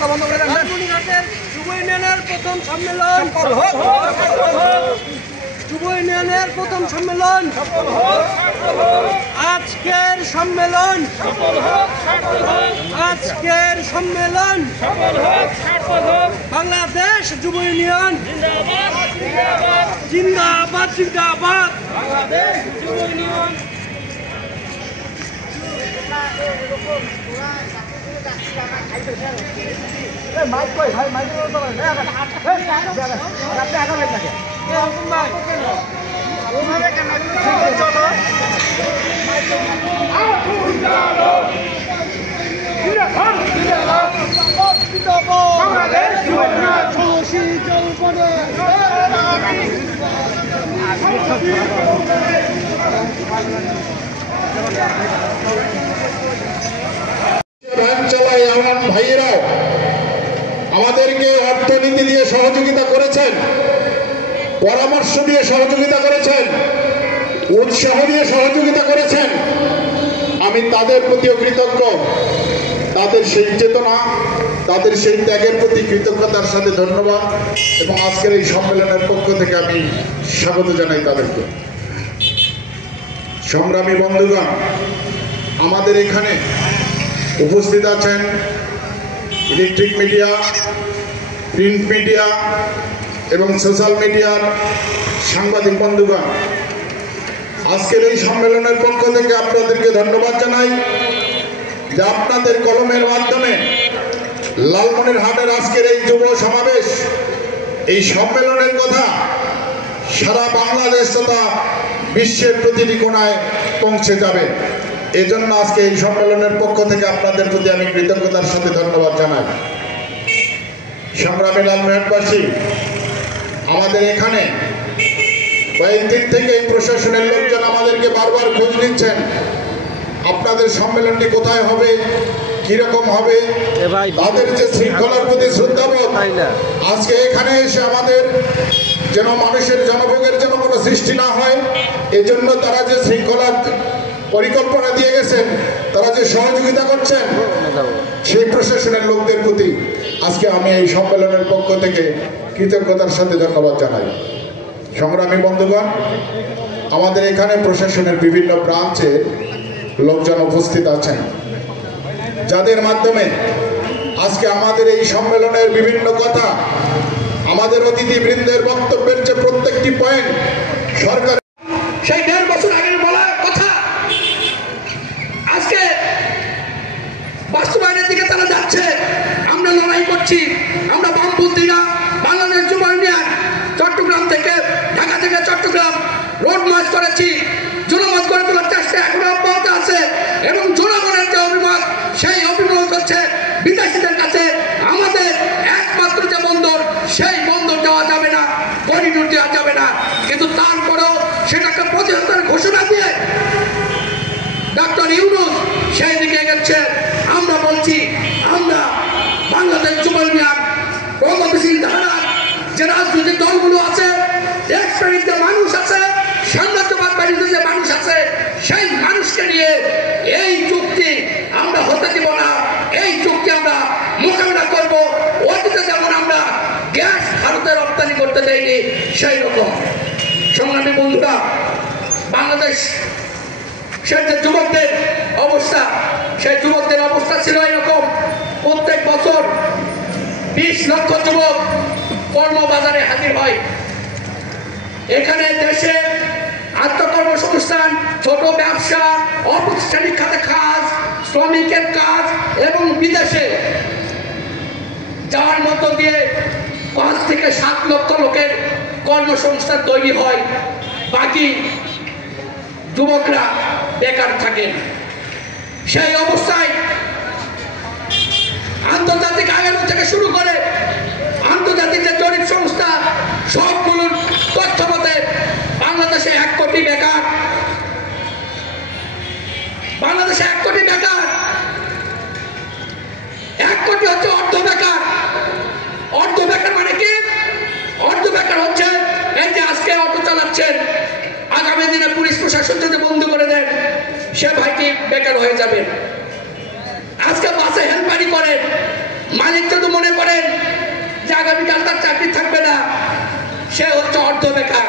লালমনিরহাটের যুব ইউনিয়নের প্রথম সম্মেলন যুব ইউনিয়নের প্রথম সম্মেলন আজকের সম্মেলন বাংলাদেশ যুব ইউনিয়ন জিন্দাবাদ জিন্দাবাদ বাংলাদেশ যুব ইউনিয়ন। ভ্যান চালায় এমন ভাইয়েরাও আমাদেরকে অর্থনীতি দিয়ে সহযোগিতা করেছেন, পরামর্শ দিয়ে সহযোগিতা করেছেন, উৎসাহ দিয়ে সহযোগিতা করেছেন। আমি তাদের প্রতিও কৃতজ্ঞ। তাদের সেই চেতনা, তাদের সেই ত্যাগের প্রতি কৃতজ্ঞতার সাথে ধন্যবাদ এবং আজকের এই সম্মেলনের পক্ষ থেকে আমি স্বাগত জানাই তাদেরকে। সংগ্রামী বন্ধুগণ, আমাদের এখানে উপস্থিত আছেন ইলেকট্রিক মিডিয়া, প্রিন্ট মিডিয়া এবং সোশ্যাল মিডিয়ার সাংবাদিক বন্ধুগণ। আজকের এই সম্মেলনের পক্ষ থেকে আপনাদেরকে ধন্যবাদ জানাই যে আপনাদের কলমের মাধ্যমে লালমনিরহাটের আজকের এই যুব সমাবেশ, এই সম্মেলনের কথা সারা বাংলাদেশ তথা বিশ্বের প্রতিটি কোণায় পৌঁছে যাবে। এজন্য আজকে এই সম্মেলনের পক্ষ থেকে আপনাদের প্রতি আমি কৃতজ্ঞতার সাথে ধন্যবাদ জানাই। সংগ্রামী লালমনিরহাটবাসী, আমাদের এখানে কয়েকদিন থেকে প্রশাসনের লোকজন আমাদেরকে বারবার খোঁজ নিচ্ছেন আপনাদের সম্মেলনটি কোথায় হবে, কিরকম হবে, তাদের যে শৃঙ্খলার প্রতি শ্রদ্ধাবোধ। আজকে এখানে এসে আমাদের যেন মানুষের জনভোগের যেন কোনো সৃষ্টি না হয়, এজন্য তারা যে শৃঙ্খলার পরিকল্পনা দিয়ে গেছেন, তারা যে সহযোগিতা করছেন, সেই প্রশাসনের লোকদের প্রতি আজকে আমি এই সম্মেলনের পক্ষ থেকে কৃতজ্ঞতার সাথে ধন্যবাদ জানাই। সংগ্রামী বন্ধুগণ, আমাদের এখানে প্রশাসনের বিভিন্ন ব্রাঞ্চে লোকজন উপস্থিত আছেন, যাদের মাধ্যমে আজকে আমাদের এই সম্মেলনের বিভিন্ন কথা, আমাদের অতিথিবৃন্দের বক্তব্যের যে প্রত্যেকটি পয়েন্ট সরকার সেই 1.5 বছর আগের বলা কথা আজকে বাস্তবায়নের দিকে তারা যাচ্ছে। আমরা লড়াই করছি, আমরা বামপন্থীরা বাংলাদেশ যুব ইউনিয়ন চট্টগ্রাম থেকে, ঢাকা থেকে চট্টগ্রাম রোড মার্চ করেছি। জনমত গড়ে তোলার চেষ্টা এখনো অব্যাহত আছে এবং জনগণের যে অভিমত, সেই অভিমত হচ্ছে বিদেশিদের কাছে আমাদের একমাত্র যে বন্দর, সেই বন্দর দেওয়া যাবে না, করিডোর দেওয়া যাবে না। কিন্তু তারপরেও সেটাকে প্রতিহতের ঘোষণা দিয়ে ডক্টর ইউনূস সেই দিকে গেছে। আমরা বলছি, আমরা বাংলাদেশ যুব ইউনিয়ন প্রগতিশীল ধারা যে রাজনৈতিক দলগুলো আছে, দেশপ্রেমিক যে মানুষ আছে, সাম্রাজ্যবাদ বাড়িতে যে মানুষ আছে, সেই মানুষকে নিয়ে এই চুক্তি আমরা হতে দিব না। এই চুক্তি আমরা মোকাবিলা করব। অতীতে যেমন আমরা গ্যাস ভারতে রপ্তানি করতে দেয়নি, সেই রকম। সংগ্রামী বন্ধুরা, বাংলাদেশ সেই যে যুবকদের অবস্থা, সেই যুবকদের অবস্থা ছিল এরকম। প্রত্যেক বছর 20 লক্ষ যুবক কর্মবাজারে হাজির হয়। এখানে দেশে আত্মকর্মসংস্থান, ছোট ব্যবসা, অপ্রাতিষ্ঠানিক খাতে কাজ, শ্রমিকের কাজ এবং বিদেশে যাওয়ার মধ্য দিয়ে 5 থেকে 7 লক্ষ লোকের কর্মসংস্থান তৈরি হয়। বাকি যুবকরা বেকার থাকেন। সেই অবস্থায় আন্তর্জাতিক আয়োজন থেকে শুরু করে আন্তর্জাতিক যে জরিপ সংস্থা, সবগুলোর তথ্য মতে বাংলাদেশে 1 কোটি বেকার। বাংলাদেশে 1 কোটি বেকার। 1 কোটি হচ্ছে অর্ধ বেকার। অর্ধ বেকার মানে কি? অর্ধ বেকার হচ্ছে এই যে আজকে অটো চালাচ্ছেন, আগামী দিনে পুলিশ প্রশাসন যদি বন্ধ করে দেন, সে ভাইটি বেকার হয়ে যাবেন। আজকে বাসে হেল্পারি করেন, মালিক যদি মনে করেন যে আগামীকাল তার চাকরি থাকবে না, সে হচ্ছে অর্ধ বেকার।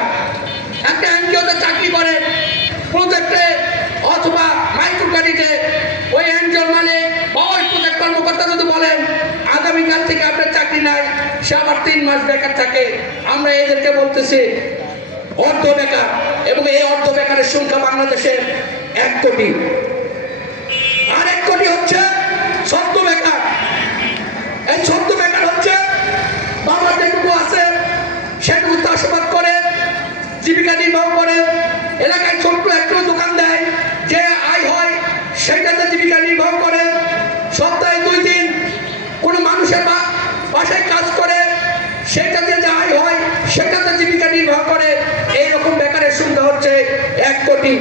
একটা এনজিওতে চাকরি করেন প্রজেক্টে অথবা মাইক্রো ক্রেডিটে, ওই এনজিওর মালিক বা ওই প্রজেক্ট কর্মকর্তা যদি বলেন আগামীকাল থেকে আপনার চাকরি নাই, সে আবার 3 মাস বেকার থাকে। আমরা এদেরকে বলতেছি অর্ধ বেকার, এবং এই অর্ধ বেকারের সংখ্যা বাংলাদেশে 1 কোটি। আর 1 কোটি হচ্ছে সদ্য বেকার। এই সদ্য বেকার হচ্ছে বাংলা যেটুকু আছে সেটুকু চাষাবাদ করে জীবিকা নির্বাহ করে, এলাকায় ছোট্ট একটু দোকান দেয়, যে আয় হয় সেটাতে জীবিকা নির্বাহ করে, সপ্তাহে 2 দিন কোনো মানুষের বাসায় কাজ করে, সেটাতে যে আয় হয় সেটাতে জীবিকা নির্বাহ করে। এইরকম বেকারের সংখ্যা হচ্ছে 1 কোটি।